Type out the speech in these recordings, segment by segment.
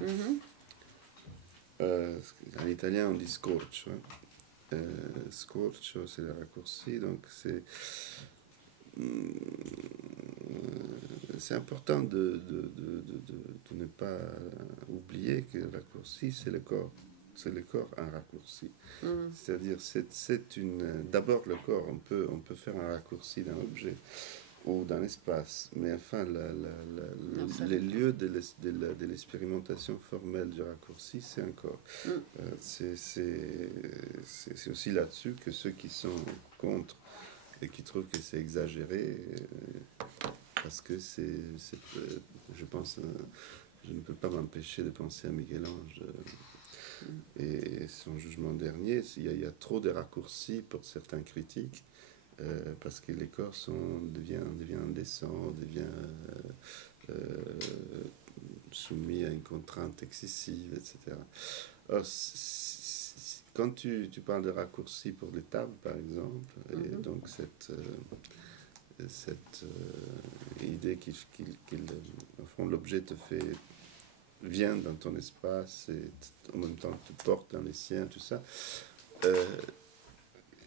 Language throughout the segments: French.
Mhm. En italien, on dit scorcio. Scorcio, c'est le raccourci, donc c'est important de ne pas oublier que le raccourci, c'est le corps. C'est le corps un raccourci. Mhm. C'est-à-dire, d'abord le corps, on peut faire un raccourci d'un objet ou dans l'espace, mais enfin, Non, ça- les lieux de l'expérimentation formelle du raccourci, c'est un corps. Mhm. C'est aussi là-dessus que ceux qui sont contre et qui trouvent que c'est exagéré, parce que je pense, je ne peux pas m'empêcher de penser à Michel-Ange et son jugement dernier. Il y a trop de raccourcis pour certains critiques, parce que les corps deviennent indécents, deviennent soumis à une contrainte excessive, etc. Alors, quand tu parles de raccourcis pour les tables, par exemple, et Mhm. donc cette idée au fond, l'objet vient dans ton espace et en même temps te porte dans les siens, tout ça. Euh,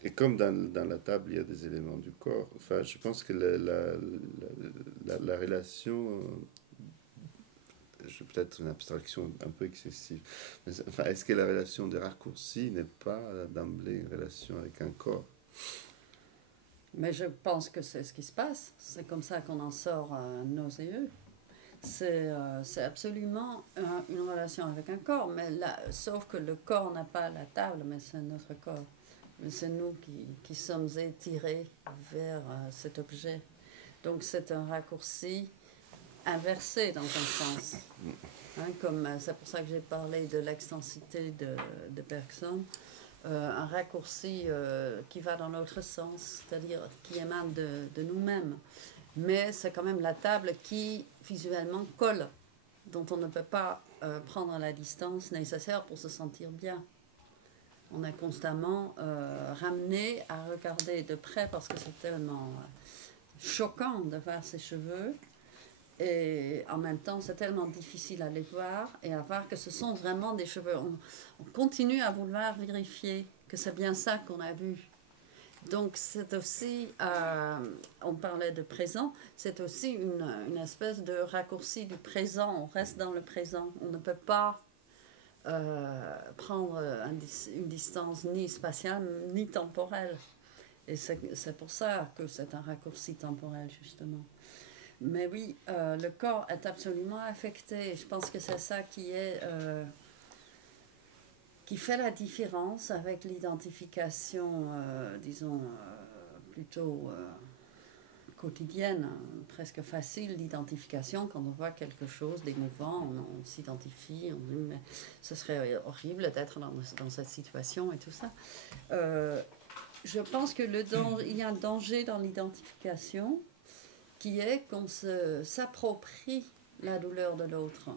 et comme dans la table, il y a des éléments du corps, enfin, je pense que la relation, peut-être une abstraction un peu excessive, mais enfin, est-ce que la relation des raccourcis n'est pas d'emblée une relation avec un corps? Mais je pense que c'est ce qui se passe. C'est comme ça qu'on en sort nauséeux. C'est absolument une relation avec un corps, mais là, sauf que le corps n'a pas la table, mais c'est notre corps. Mais c'est nous qui sommes étirés vers cet objet. Donc c'est un raccourci inversé dans un sens. Hein, c'est pour ça que j'ai parlé de l'extensité de Bergson. Un raccourci qui va dans l'autre sens, c'est-à-dire qui émane de nous-mêmes. Mais c'est quand même la table qui visuellement colle, dont on ne peut pas prendre la distance nécessaire pour se sentir bien. On est constamment ramené à regarder de près parce que c'est tellement choquant de voir ses cheveux. Et en même temps, c'est tellement difficile à les voir et à voir que ce sont vraiment des cheveux. On continue à vouloir vérifier que c'est bien ça qu'on a vu. Donc c'est aussi, on parlait de présent, c'est aussi une espèce de raccourci du présent. On reste dans le présent. On ne peut pas prendre une distance ni spatiale ni temporelle. Et c'est pour ça que c'est un raccourci temporel, justement. Mais oui, le corps est absolument affecté. Je pense que c'est ça qui fait la différence avec l'identification, disons, plutôt quotidienne, presque facile d'identification. Quand on voit quelque chose d'émouvant, on s'identifie, on dit mais ce serait horrible d'être dans cette situation et tout ça. Je pense que il y a un danger dans l'identification qui est qu'on s'approprie la douleur de l'autre,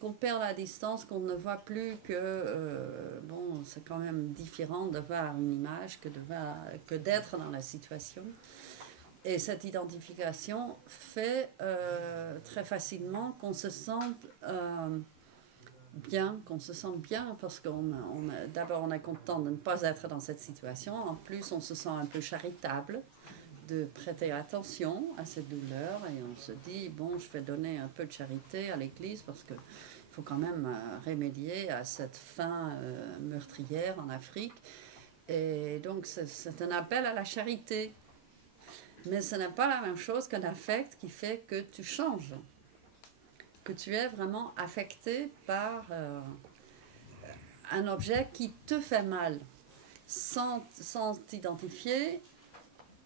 qu'on perd la distance, qu'on ne voit plus que bon, c'est quand même différent de voir une image que d'être dans la situation. Et cette identification fait très facilement qu'on se sente bien parce d'abord on est content de ne pas être dans cette situation, en plus on se sent un peu charitable de prêter attention à cette douleur et on se dit bon, je vais donner un peu de charité à l'église parce que il faut quand même remédier à cette faim meurtrière en Afrique, et donc c'est un appel à la charité, mais ce n'est pas la même chose qu'un affect qui fait que tu changes, que tu es vraiment affecté par un objet qui te fait mal sans t'identifier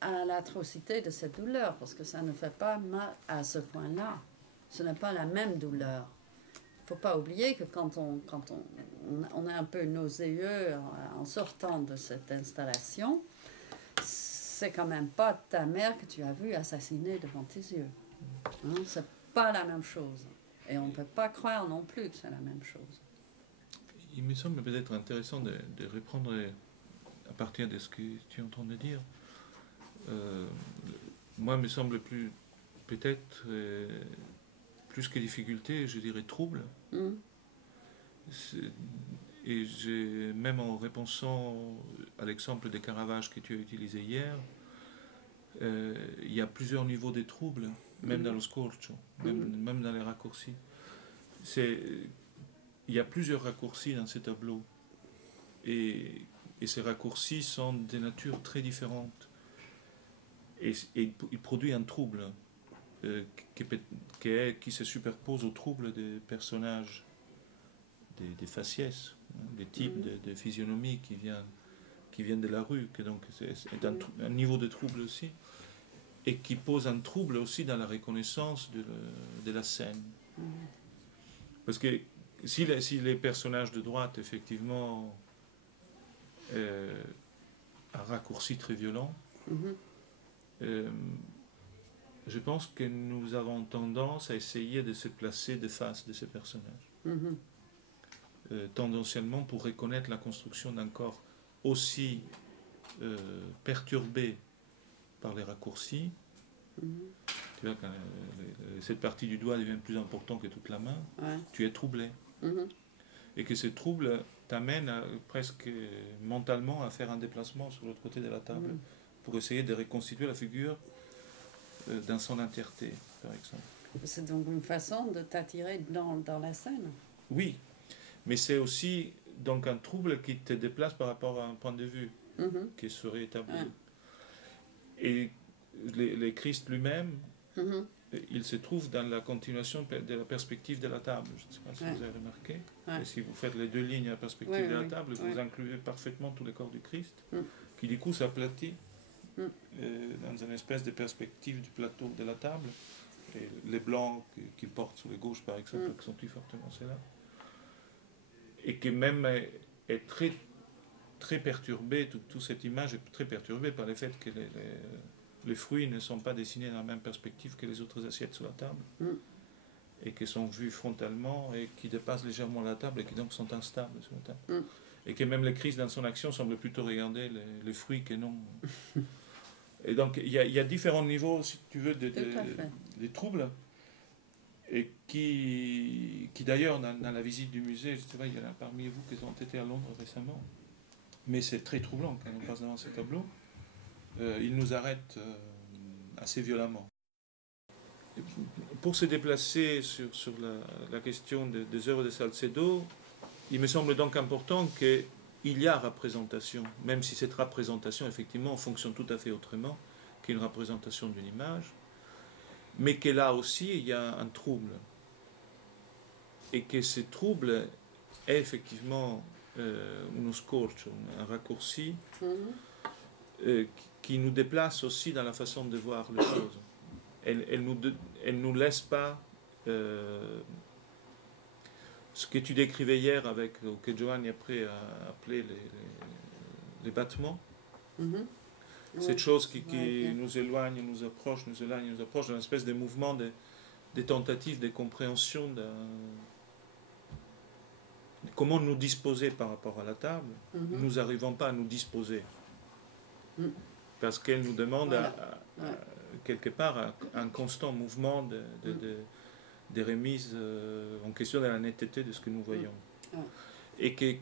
à l'atrocité de cette douleur, parce que ça ne fait pas mal à ce point-là. Ce n'est pas la même douleur. Il ne faut pas oublier que quand on est un peu nauséeux en sortant de cette installation, c'est quand même pas ta mère que tu as vue assassiner devant tes yeux. Hein? C'est pas la même chose. Et on ne peut pas croire non plus que c'est la même chose. Il me semble peut-être intéressant de reprendre à partir de ce que tu entends de dire. Moi, il me semble plus plus que difficulté, je dirais trouble. C'est- Et même en répondant à l'exemple des Caravage que tu as utilisé hier, il y a plusieurs niveaux de troubles, même dans le scorcio, même dans les raccourcis. Il y a plusieurs raccourcis dans ces tableaux. Et ces raccourcis sont de nature très différente. Et il produit un trouble qui se superpose au trouble des personnages, des faciès, des types de physionomie qui viennent de la rue, que donc c'est un niveau de trouble aussi, et qui pose un trouble aussi dans la reconnaissance de la scène. Parce que si les personnages de droite, effectivement, un raccourci très violent, je pense que nous avons tendance à essayer de se placer de face de ces personnages. Tendanciellement pour reconnaître la construction d'un corps aussi perturbé par les raccourcis. Tu vois, quand cette partie du doigt devient plus importante que toute la main, tu es troublé. Et que ce trouble t'amène presque mentalement à faire un déplacement sur l'autre côté de la table pour essayer de reconstituer la figure dans son entièreté, par exemple. C'est donc une façon de t'attirer dans la scène. Oui, mais c'est aussi donc un trouble qui te déplace par rapport à un point de vue qui serait établi. Et les Christ lui-même, il se trouve dans la continuation de la perspective de la table. Je ne sais pas si vous avez remarqué. Et si vous faites les deux lignes à la perspective de la table, vous incluez parfaitement tous les corps du Christ, qui du coup s'aplatit dans une espèce de perspective du plateau de la table. Et les blancs qu'il porte sur les gauches, par exemple, accentuent fortement cela. Et qui même est très, très perturbé, toute cette image est très perturbée par le fait que les fruits ne sont pas dessinés dans la même perspective que les autres assiettes sur la table, et qui sont vus frontalement et qui dépassent légèrement la table et qui donc sont instables sur la table. Et que même le Christ dans son action semble plutôt regarder les fruits que non. Et donc il y a différents niveaux, si tu veux, des troubles, et qui d'ailleurs dans la visite du musée, je sais pas, il y en a parmi vous qui ont été à Londres récemment, mais c'est très troublant quand on passe devant ces tableaux. Ils nous arrêtent assez violemment. Et pour se déplacer sur la question des œuvres de Salcedo, il me semble donc important qu'il y a représentation, même si cette représentation effectivement fonctionne tout à fait autrement qu'une représentation d'une image, mais que là aussi il y a un trouble, et que ce trouble est effectivement uno scorcio, un raccourci qui nous déplace aussi dans la façon de voir les choses. Elle nous laisse pas ce que tu décrivais hier avec, que Giovanni après a appelé les battements. Cette chose qui nous éloigne, nous approche, nous éloigne, nous approche, d'une espèce de mouvement de tentatives de compréhension de comment nous disposer par rapport à la table. Nous n'arrivons pas à nous disposer. Parce qu'elle nous demande quelque part un constant mouvement de remise en question de la netteté de ce que nous voyons. Et que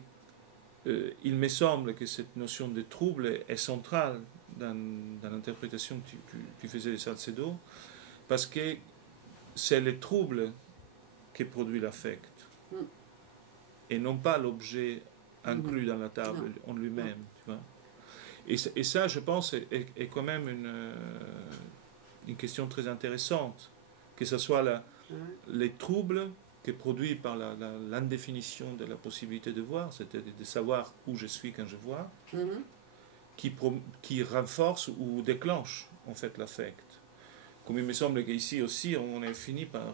il me semble que cette notion de trouble est centrale dans l'interprétation que tu faisais de Salcedo, parce que c'est le trouble qui produit l'affect, et non pas l'objet inclus dans la table en lui-même. Tu vois. Et ça, je pense, est quand même une question très intéressante, que ce soit les troubles qui est produit par l'indéfinition de la possibilité de voir, c'est-à-dire de savoir où je suis quand je vois, qui renforce ou déclenche en fait l'affect. Comme il me semble qu'ici aussi, on est fini par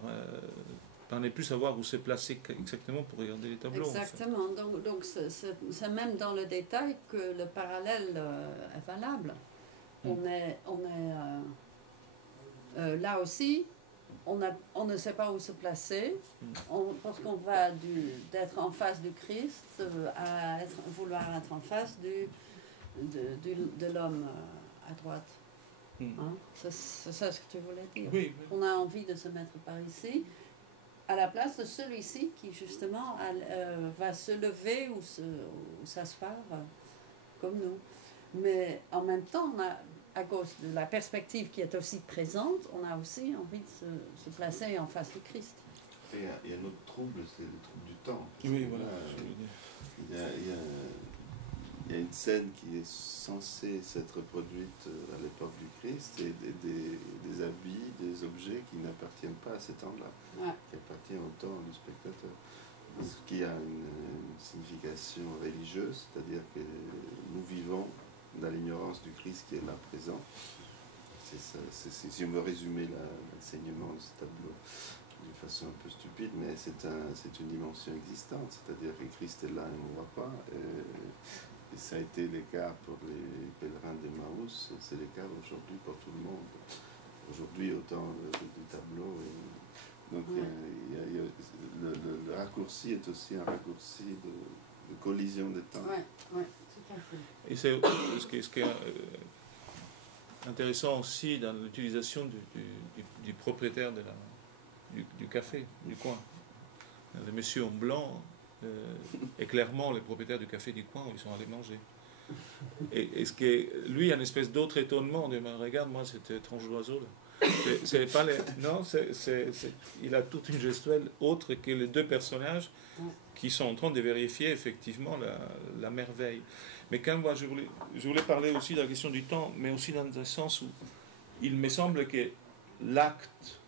ne plus savoir où se placer exactement pour regarder les tableaux. Exactement. En fait. Donc c'est même dans le détail que le parallèle est valable. On est là aussi, on ne sait pas où se placer, parce qu'on va d'être en face du Christ à vouloir être en face de l'homme à droite. Hein? C'est ça ce que tu voulais dire. Oui. On a envie de se mettre par ici, à la place de celui-ci qui justement va se lever ou s'asseoir comme nous. Mais en même temps, à cause de la perspective qui est aussi présente, on a aussi envie de se placer en face du Christ. Et il y a un autre trouble, c'est le trouble du temps. Oui, voilà. Il y a une scène qui est censée s'être produite à l'époque du Christ et des habits, des objets qui n'appartiennent pas à ces temps-là, qui appartiennent au temps du spectateur. Ce qui a une signification religieuse, c'est-à-dire que nous vivons dans l'ignorance du Christ qui est là présent. Si je me résumais l'enseignement de ce tableau d'une façon un peu stupide, mais c'est une dimension existante, c'est-à-dire que Christ est là et on ne voit pas. Et ça a été le cas pour les pèlerins d'Emmaüs, c'est le cas aujourd'hui pour tout le monde. Aujourd'hui, au temps du tableau. Donc, le raccourci est aussi un raccourci de collision de temps. Oui, tout à fait. Et c'est ce qui est intéressant aussi dans l'utilisation du propriétaire du café, du coin. Le monsieur en blanc est clairement le propriétaire du café du coin où ils sont allés manger. Et ce qui est, lui, il y a une espèce d'autre étonnement de regarde, moi, cet étrange oiseau là. C'est pas les, non, il a toute une gestuelle autre que les deux personnages qui sont en train de vérifier effectivement la merveille. Mais quand moi, je voulais parler aussi de la question du temps, mais aussi dans un sens où il me semble que l'acte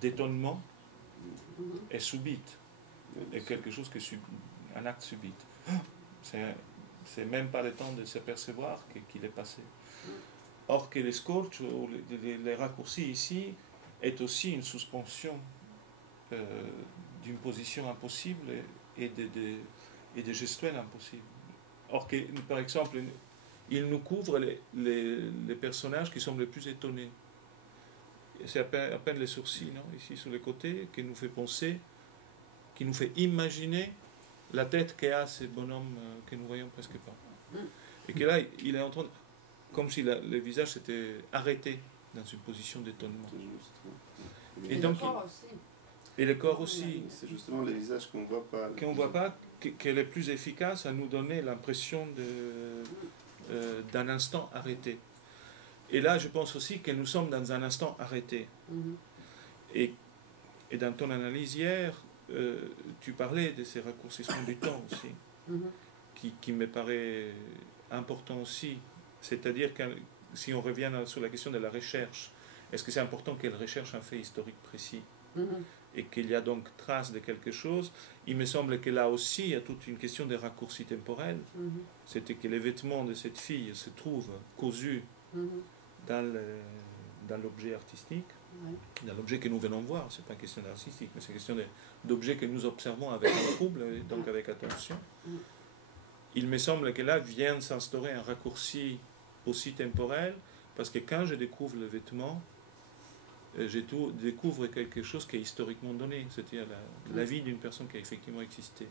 d'étonnement est subite, est quelque chose que un acte subite. C'est même pas le temps de s'apercevoir qu'il est passé. Or que les scorch, ou les raccourcis ici, est aussi une suspension d'une position impossible et de gestuels impossibles. Or que, par exemple, il nous couvre les personnages qui semblent les plus étonnés. C'est à peine les sourcils, non, ici sur les côtés, qui nous fait penser, qui nous fait imaginer la tête qu'a ce bonhomme que nous voyons presque pas. Et que là, il est en train de, comme si le visage s'était arrêté dans une position d'étonnement. Et donc, le corps aussi. Et le corps aussi. C'est justement les visages qu'on ne voit pas. Qu'on ne voit pas, qu'elle est plus efficace à nous donner l'impression d'un instant arrêté. Et là, je pense aussi que nous sommes dans un instant arrêté. Et dans ton analyse hier, tu parlais de ces raccourcissements du temps aussi, qui me paraît important aussi. C'est-à-dire que si on revient sur la question de la recherche, est-ce que c'est important qu'elle recherche un fait historique précis et qu'il y a donc trace de quelque chose? Il me semble que là aussi, il y a toute une question de raccourci temporel. C'était que les vêtements de cette fille se trouvent cousus dans l'objet artistique, dans l'objet que nous venons voir. Ce n'est pas une question d'artistique, mais c'est une question d'objet que nous observons avec un trouble, donc avec attention. Il me semble que là vient s'instaurer un raccourci aussi temporel, parce que quand je découvre le vêtement, je découvre quelque chose qui est historiquement donné, c'est-à-dire la vie d'une personne qui a effectivement existé.